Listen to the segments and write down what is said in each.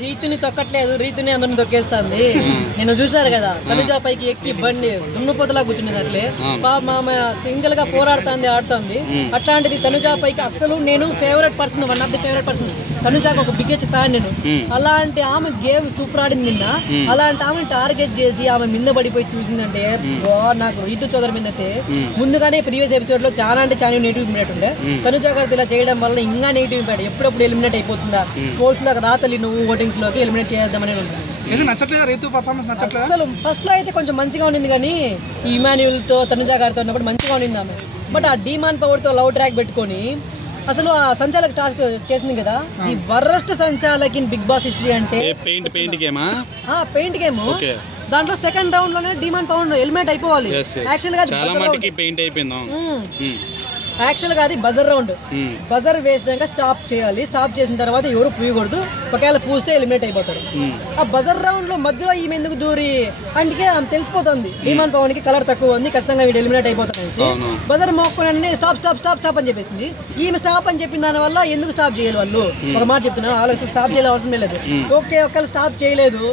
రీతిని తొక్కట్లేదు, రీతిని అందరిని తొక్కేస్తుంది. నేను చూసారు కదా తనుజా పైకి ఎక్కి బండి దున్నుపోతలా కూర్చునేది అట్లే ఆమె సింగిల్ గా పోరాడుతుంది, ఆడుతుంది. అట్లాంటిది తనుజా పైకి అసలు నేను favourite person, one of the favourite person, తనుజాకి ఒక బిగ్గెస్ట్ ఫ్యాన్ నేను. అలాంటి ఆమె గేమ్ సూపర్ ఆడింది నిన్న. అలాంటి ఆమె టార్గెట్ చేసి ఆమె మింద పడిపోయి చూసిందంటే నాకు రీతు చౌదరి మీద అయితే ముందుగానే ప్రీవియస్ ఎపిసోడ్ లో చాలా అంటే చాలా నెగిటివ్ ఇంపాక్ట్ ఉండే. తనుజా గారు ఇలా చేయడం వల్ల ఇంకా నెగిటివ్ ఇంపాక్ట్, ఎప్పుడప్పుడు ఎలిమినేట్ అయిపోతుందా పోల్స్ లో రాతలి నువ్వు ఓటింగ్స్ లోకి ఎలిమినేట్ చేద్దామని అసలు ఫస్ట్ లో అయితే కొంచెం మంచిగా ఉండింది, కానీ ఈ ఇమాన్యుల్ తో తనుజా గారితో ఉన్నప్పుడు మంచిగా ఉండింది ఆమె. బట్ ఆ డీమాన్ పవర్ తో లవ్ ట్రాక్ పెట్టుకొని అసలు ఆ సంచాలక టాస్క్ చేసింది కదా, the worst sanchalak in Bigg Boss history అంటే పెయింట్ గేమ్. దాంట్లో సెకండ్ రౌండ్ లోనే డీమాన్ పవర్ ఎలిమినేట్ అయిపోవాలి. యాక్చువల్ గా అది బజర్ రౌండ్, బజర్ వేసినాక స్టాప్ చేయాలి. స్టాప్ చేసిన తర్వాత ఎవరు పూయకూడదు, ఒకవేళ పూస్తే ఎలిమినేట్ అయిపోతారు. ఆ బజర్ రౌండ్ లో మధ్యలో ఈమె ఎందుకు దూరి, అందుకే ఆమె తెలిసిపోతుంది డీమాన్ పవన్ కి కలర్ తక్కువ ఉంది, ఖచ్చితంగా వీడు ఎలిమినేట్ అయిపోతాడు అనేసి బజర్ మోక్కుని స్టాప్ స్టాప్ స్టాప్ స్టాప్ అని చెప్పేసింది. ఈమె స్టాప్ అని చెప్పిన దాని వల్ల ఎందుకు స్టాప్ చేయాలి వాళ్ళు, ఒక మాట చెప్తున్నారు, ఆలోచన స్టాప్ చేయాలి అవసరం లేదు. ఓకే ఒకవేళ స్టాప్ చేయలేదు,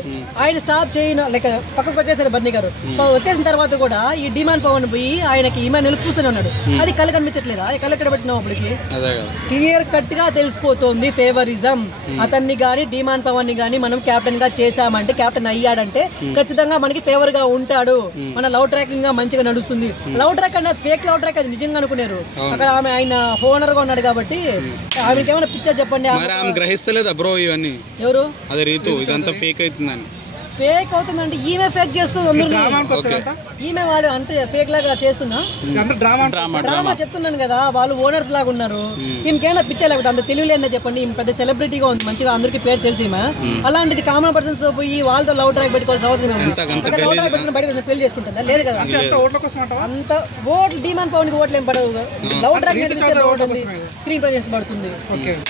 ఆయన స్టాప్ చేయను లైక్ పక్కకు వచ్చేసారు బర్నీ గారు. వచ్చేసిన తర్వాత కూడా ఈ డీమాన్ పవన్ పోయి ఆయనకి ఈమెన్ కూర్చొని ఉన్నాడు. అది కళ్ళు కనిపించట్లేదు, కళ్ళు ఎక్కడ పెట్టినప్పటికి క్లియర్ కట్ గా తెలిసిపోతుంది ఫేవరిజం. అతన్ని గాని డీమాన్ పవన్ ని గాని మనం కెప్టెన్ గా చేసామంటే, కెప్టెన్ అయ్యాడంటే ఖచ్చితంగా మనకి ఫేవర్ గా ఉంటాడు, మన లవ్ ట్రాకింగ్ గా మంచిగా నడుస్తుంది. లవ్ ట్రాక్ అంటే ఫేక్ లవ్ ట్రాక్, అది నిజంగా అనుకున్నారు. అక్కడ ఆమె ఆయన హోనర్ గా ఉన్నాడు కాబట్టి ఆమెకి ఏమైనా పిక్చర్ చెప్పండి. గ్రహిస్తలేదా బ్రో ఇవన్నీ? ఎవరు అదే రీతు ఇదంతా ఫేక్ అవుతుందని? ఫేక్ అవుతుందంటే ఈమె ఫేక్ చేస్తుంది, ఈమె వాడు అంటే ఫేక్ లాగా చేస్తున్నా డ్రామా చెప్తున్నాను కదా. వాళ్ళు ఓనర్స్ లాగా ఉన్నారు, ఈమెకేమైనా పిచ్చర్ లేకపోతే అంత తెలియలేదా చెప్పండి. ఈమె పెద్ద సెలబ్రిటీగా ఉంది, మంచిగా అందరికి పేరు తెలిసి ఈమె. అలాంటిది కామన్ పర్సన్స్ తో పోయి వాళ్ళతో లవ్ ట్రాక్ పెట్టుకోవాల్సిన అవసరం లవ్ ట్రాక్ పెట్టుకుని బయటకు పెళ్లి చేసుకుంటుందా? లేదు కదా. అంత ఓట్లు డీమాన్ పవన్ కి ఓట్లు ఏం పడవు, love track vote screen presence పడుతుంది.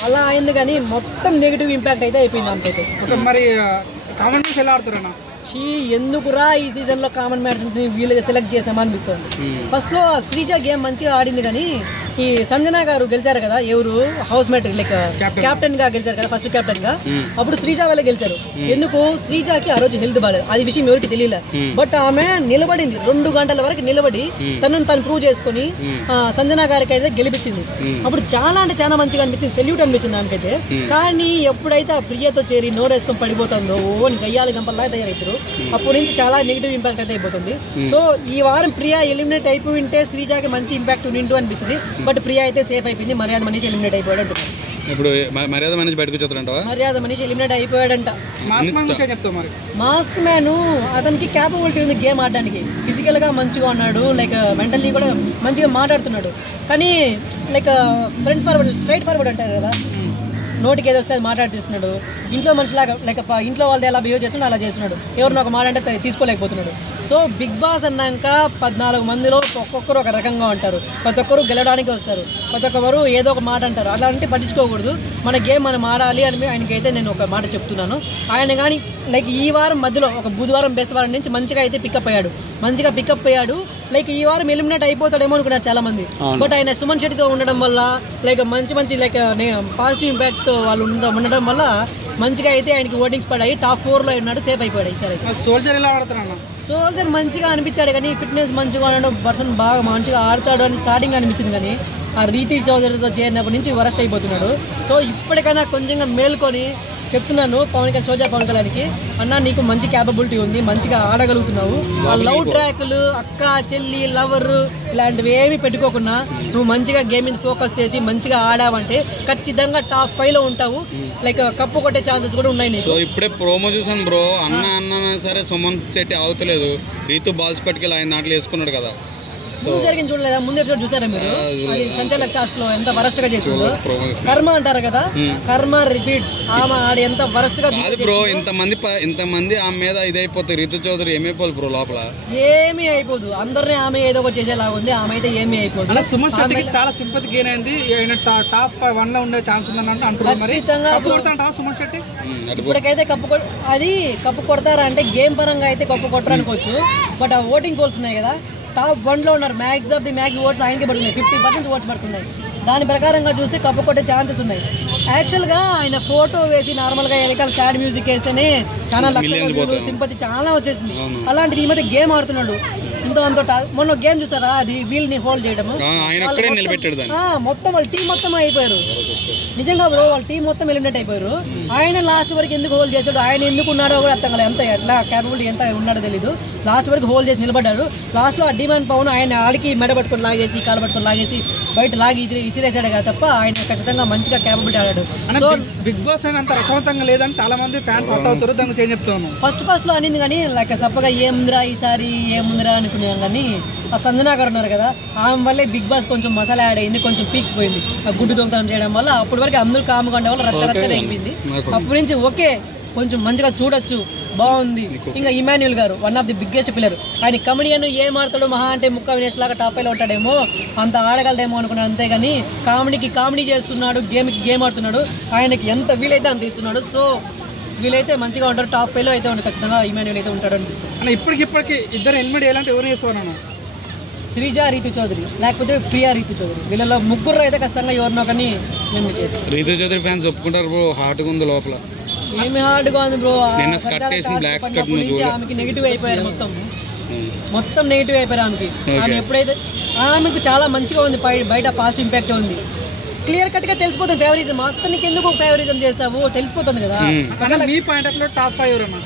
అలా అయింది, కానీ మొత్తం నెగిటివ్ ఇంపాక్ట్ అయితే అయిపోయింది అంతైతే. మరి కామన్ మ్యాన్స్ ఎలా ఆడుతారన్నా? ఎందుకురా ఈ సీజన్ లో కామన్ మ్యాన్స్ వీళ్ళకి సెలెక్ట్ చేసినామా అనిపిస్తుంది. ఫస్ట్ లో శ్రీజ గేమ్ మంచిగా ఆడింది, కానీ ఈ సంజన గారు గెలిచారు కదా, ఎవరు హౌస్ మేట్ లైక్ కెప్టెన్ గా గెలిచారు కదా, ఫస్ట్ కెప్టెన్ గా. అప్పుడు శ్రీజ వాళ్ళే గెలిచారు. ఎందుకు? శ్రీజకి ఆ రోజు హెల్త్ బాగాలేదు, అది విషయం ఎవరికి తెలియలే. బట్ ఆమె నిలబడింది 2 గంటల వరకు నిలబడి తను ప్రూవ్ చేసుకుని సంజన గారికి అయితే గెలిపించింది. అప్పుడు చాలా అంటే చాలా మంచిగా అనిపించింది, సెల్యూట్ అనిపించింది ఆమెకైతే. కానీ ఎప్పుడైతే ఆ ప్రియతో చేరి నోరేసుకొని పడిపోతుందో గయ్యాలి గంపల్లా తయారవుతారు, అప్పటి నుంచి చాలా నెగిటివ్ ఇంపాక్ట్ అయితే అయిపోతుంది. సో ఈ వారం ప్రియా ఎలిమినేట్ అయిపోయి ఉంటే శ్రీజాకి మంచి ఇంపాక్ట్ ఉండింటూ అనిపించింది. బట్ ప్రియా అయితే సేఫ్ అయిపోయింది, మర్యాద మనీష్ ఎలిమినేట్ అయిపోయాడు అంటున్నారు. ఇప్పుడు మర్యాద మనీష్ బయటకు వచ్చేస్తారంట, మర్యాద మనీష్ ఎలిమినేట్ అయిపోయాడంట. మాస్క్ మ్యాన్ అతనికి క్యాపబిలిటీ ఉంది గేమ్ ఆడడానికి, ఫిజికల్ గా మంచిగా ఉన్నాడు, లైక్ మెంటల్లీ కూడా మంచిగా మాట్లాడుతున్నాడు. కానీ like front forward straight forward అంటారు కదా, నోటికి ఏదో వస్తే అది మాట్లాడిస్తున్నాడు. ఇంట్లో మనిషిలాగా లైక్ ఇంట్లో వాళ్ళది ఎలా బిహేవ్ చేస్తున్నాడు అలా చేస్తున్నాడు. ఎవరిని ఒక మాట అంటే తీసుకోలేకపోతున్నాడు. సో బిగ్ బాస్ అన్నాక 14 మందిలో ఒక్కొక్కరు ఒక రకంగా ఉంటారు, ప్రతి ఒక్కరు గెలవడానికి వస్తారు, ప్రతి ఒక్కరు ఏదో ఒక మాట అంటారు. అలాంటి పట్టించుకోకూడదు, మన గేమ్ మనం ఆడాలి అని ఆయనకైతే నేను ఒక మాట చెప్తున్నాను. ఆయన కానీ లైక్ ఈ వారం మధ్యలో ఒక బుధవారం బేస్తవారం నుంచి మంచిగా అయితే పికప్ అయ్యాడు. లైక్ ఈ వారం ఎలిమినేట్ అయిపోతాడేమో అనుకున్నారు చాలా మంది. బట్ ఆయన సుమన్ శెట్టితో ఉండడం వల్ల లైక్ మంచి లైక్ పాజిటివ్ ఇంపాక్ట్ వాళ్ళు ఉండడం వల్ల మంచిగా అయితే ఆయనకి ఓటింగ్స్ పడాయి. టాప్ 4 లో ఉన్నాడు, సేఫ్ అయిపోయాడు. ఈసారి సోల్జర్ మంచిగా అనిపించాడు, కానీ ఫిట్నెస్ మంచిగా ఉండడం, పర్సన్ బాగా మంచిగా ఆడతాడు అని స్టార్టింగ్ అనిపించింది. కానీ ఆ రీతి చౌదరితో చేరినప్పటి నుంచి వరస్ట్ అయిపోతున్నాడు. సో ఇప్పటికైనా కొంచెంగా మేల్కొని చెప్తున్నాను పవన్ కళ్యాణ్కి, అన్న నీకు మంచి క్యాపబిలిటీ ఉంది, మంచిగా ఆడగలుగుతున్నావు. ఆ లవ్ ట్రాక్లు అక్క చెల్లి లవర్ ఇలాంటివి ఏమి పెట్టుకోకుండా నువ్వు మంచిగా గేమ్ మీద ఫోకస్ చేసి మంచిగా ఆడావంటే ఖచ్చితంగా టాప్ 5 లో ఉంటావు. లైక్ కప్పు కొట్టే ఛాన్సెస్ కూడా ఉన్నాయి నీకు. ఇప్పుడే ప్రోమో చూసాను బ్రో, అన్న సరే సుమన్ శెట్టి అవుతలేదు, రీతు బాల్స్ పట్టుకెళ్ళి ఆయన నాట్లు వేసుకున్నాడు కదా. ముందు జరిగింది చూడలేదా? ముందు ఎపిసోడ్ చూసారా మీరు? అది సంచాలక్ టాస్క్ లో ఎంత వరస్ట్ గా చేసిందో. కర్మ అంటారు కదా, కర్మ రిపీట్స్. ఆమె ఆడి ఎంత వరస్ట్ గా బ్రో. ఇంతమంది ఆమె మీద ఇదైపోతుంది, రీతు చౌదరి ఏమైపోదు బ్రో లోపల? ఏమీ అయిపోదు, అందరినీ ఆమె ఏదో ఒకటి చేసేలాగా ఉంది, ఆమె అయితే ఏమీ అయిపోదు. సుమన్ శెట్టికి చాలా సింపతి గెయిన్ అయింది, టాప్ 1 లో ఉండే ఛాన్స్ ఉందని అంటున్నారు. ఖచ్చితంగా సుమన్ శెట్టి ఇప్పటికైతే కప్పు కొడతారా అంటే గేమ్ పరంగా అయితే కప్పు కొట్టరు అనుకోవచ్చు. బట్ ఆ ఓటింగ్ పోల్స్ ఉన్నాయి కదా, టాప్ 1 లో ఉన్నారు. Max of the max votes ఆయనకి పడుతున్నాయి, 50% ఓట్స్ పడుతున్నాయి. దాని ప్రకారంగా చూస్తే కప్పు కొట్టే ఛాన్సెస్ ఉన్నాయి. యాక్చువల్గా ఆయన ఫోటో వేసి నార్మల్గా వెనకాల సాడ్ మ్యూజిక్ వేస్తేనే చాలా లక్షల సింపతి చాలా వచ్చేసింది. అలాంటిది ఈ మధ్య గేమ్ ఆడుతున్నాడు ఇంతో అంత. మొన్న గేమ్ చూసారా, అది వీల్ని హోల్డ్ చేయడము, మొత్తం వాళ్ళ టీం మొత్తం అయిపోయారు. నిజంగా బ్రో వాళ్ళ టీం మొత్తం ఎలిమినేట్ అయిపోయారు. ఆయన లాస్ట్ వరకు ఎందుకు హోల్డ్ చేశాడు, ఆయన ఎందుకు ఉన్నాడో కూడా అర్థం కాలేదు. ఎంత ఎట్లా క్యాపబిలిటీ ఎంత ఉన్నాడో తెలీదు. లాస్ట్ వరకు హోల్డ్ చేసి నిలబడ్డాడు. లాస్ట్లో ఆ డిమాండ్ పవన్ ఆయన ఆడికి మెడ పట్టుకొని లాగేసి కాలు పట్టుకొని లాగేసి బయట లాగి ఇసిరేసాడు కదా తప్ప ఆయన ఖచ్చితంగా మంచిగా క్యాపబిలిటీ ఆడాడు. సో బిగ్ బాస్ అంత రసవంతంగా లేదని చాలా మంది ఫ్యాన్స్ అవుట్ అవుతారు. దాన్ని చేంజ్ చెప్తాను. ఫస్ట్ లో అనింది కానీ లైక్ సప్పగా ఏముందిరా ఈసారి ఏముందిరా అనుకున్నాం. కానీ ఆ సంజనా గారు ఉన్నారు కదా, ఆమె వల్లే బిగ్ బాస్ కొంచెం మసాలా యాడ్ అయింది, కొంచెం పీక్స్ పోయింది. ఆ గుడ్డు దొంగతనం చేయడం వల్ల అప్పటి వరకు అందరూ కాముగా ఉండే వాళ్ళు రచ్చ అయిపోయింది. అప్పటి నుంచి ఓకే కొంచెం మంచిగా చూడొచ్చు, బాగుంది. ఇంకా ఇమాన్యుల్ గారు one of the biggest player. ఆయన కమెడియన్ ఏం ఆడతాడు మహా అంటే ముక్క వినేష్ లాగా టాప్ 5లో ఉంటాడేమో, అంత ఆడగలడేమో అనుకున్నాను. అంతేగాని కామెడీకి కామెడీ చేస్తున్నాడు, గేమ్కి గేమ్ ఆడుతున్నాడు. ఆయనకి ఎంత వీలైతే అంత ఇస్తున్నాడు. సో వీలైతే మంచిగా ఉంటారు, టాప్ 5లో అయితే ఉంటాడు ఖచ్చితంగా. ఇమాన్యుల్ అయితే ఉంటాడు అనిపిస్తుంది. అన్న ఇప్పటికి ఇద్దరు ఎలిమినేట్ చేయాలంటే ఎవరు చేస్తాను? శ్రీజ రీతు చౌదరి లేకపోతే ప్రియా రీతు చౌదరి, వీళ్ళలో ముగ్గురు అయితే ఖచ్చితంగా ఎవరినో కానీ ఎలిమినేట్ చేస్తారు. రీతు చౌదరి ఫ్యాన్స్ ఒప్పుకుంటారు బ్రో, హార్ట్గా ఉంది లోపల. ఏమి హార్డ్గా ఉంది బ్రో, ఆమెకి నెగిటివ్ అయిపోయారు, మొత్తం నెగిటివ్ అయిపోయారు ఆమెకి. ఆమె ఎప్పుడైతే ఆమెకు చాలా మంచిగా ఉంది, బయట పాజిటివ్ ఇంపాక్ట్ ఉంది. క్లియర్ కట్ గా తెలిసిపోతుంది ఫేవరిజం. అతనికి ఎందుకు ఫేవరిజం చేసావు తెలిసిపోతుంది కదా. మీ పాయింట్ ఆఫ్ లో టాప్ 5 ఎవరన్నా?